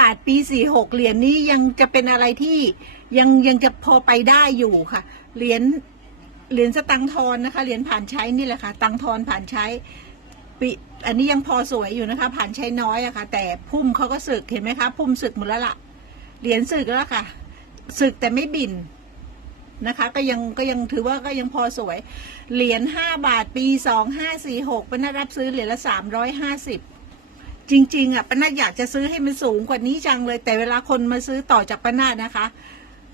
บาทปีสี่หกเหรียญนี้ยังจะเป็นอะไรที่ยังยังจะพอไปได้อยู่ค่ะ เหรียญเหรียญสตังทอนนะคะ เหรียญผ่านใช้นี่แหละค่ะ ตังทอนผ่านใช้ปีอันนี้ยังพอสวยอยู่นะคะ ผ่านใช้น้อยอะค่ะ แต่พุ่มเขาก็สึกเห็นไหมคะ พุ่มสึกหมดแล้วล่ะเหรียญสึกแล้วค่ะ สึกแต่ไม่บินนะคะ ก็ยังก็ยังถือว่าก็ยังพอสวย เหรียญห้าบาทปีสองห้าสี่หกเป็นนรับซื้อเหรียญละสามร้อยห้าสิบ จริง ๆอะป้านาอยากจะซื้อให้มันสูงกว่านี้จังเลย แต่เวลาคนมาซื้อต่อจากป้านานะคะ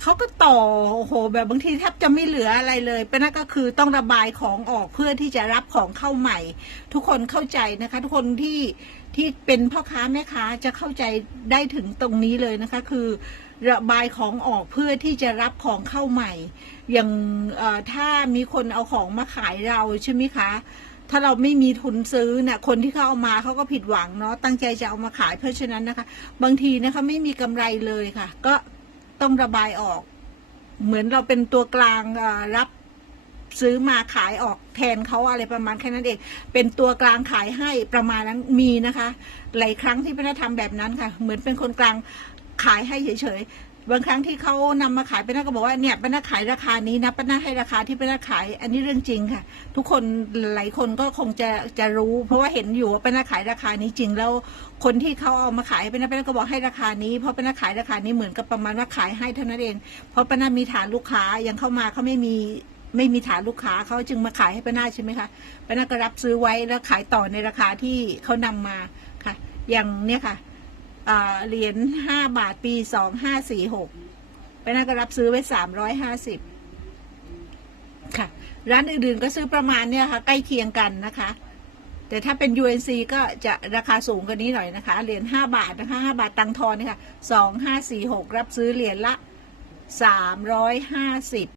เขาก็ต่อโอ้โห แบบบางทีแทบจะไม่เหลืออะไรเลยป้านาก็คือต้องระบายของออกเพื่อที่จะรับของเข้าใหม่ ทุกคนเข้าใจนะคะ ทุกคนที่ที่เป็นพ่อค้าแม่ค้าจะเข้าใจได้ถึงตรงนี้เลยนะคะ คือระบายของออกเพื่อที่จะรับของเข้าใหม่ อย่างถ้ามีคนเอาของมาขายเราใช่ไหมคะ ถ้าเราไม่มีทุนซื้อเนะ่ะคนที่เขาเอามาเขาก็ผิดหวังเนาะตั้งใจจะเอามาขายเพราะฉะนั้นนะคะ บางทีนะคะไม่มีกำไรเลยค่ะ ก็ต้องระบายออก เหมือนเราเป็นตัวกลางรับซื้อมาขายออกแทนเขาอะไรประมาณแค่นั้นเอง เป็นตัวกลางขายให้ประมาณนั้นมีนะคะ หลายครั้งที่ป้านาทำแบบนั้นค่ะ เหมือนเป็นคนกลางขายให้เฉยๆ บางครั้งที่เขานำมาขายป้านาก็บอกว่าเนี่ยป้านาขายราคานี้นะป้านาให้ราคาที่ป้านาขาย อันนี้เรื่องจริงค่ะ ทุกคนหลายคนก็คงจะจะรู้ เพราะว่าเห็นอยู่ว่าป้านาขายราคานี้จริงแล้วคนที่เขาเอามาขายป้านาป้านาก็บอกให้ราคานี้เพราะป้านาขายราคานี้เหมือนกับประมาณว่าขายให้เท่านั้นเอง เพราะป้านามีฐานลูกค้ายังเข้ามาเขาไม่มีไม่มีฐานลูกค้าเขาจึงมาขายให้ป้านาใช่ไหมคะป้านาก็รับซื้อไว้แล้วขายต่อในราคาที่เขานำมาค่ะ อย่างเนี่ยค่ะ เหรียญห้าบาทปีสองห้าสี่หกไปนั่นก็รับซื้อไว้สามร้อยห้าสิบค่ะ ร้านอื่นๆก็ซื้อประมาณเนี่ยค่ะใกล้เคียงกันนะคะ แต่ถ้าเป็น UNC ก็จะราคาสูงกว่านี้หน่อยนะคะ เหรียญห้าบาทนะคะห้าบาทตังทอนนี่ค่ะสองห้าสี่หกรับซื้อเหรียญละสามร้อยห้าสิบ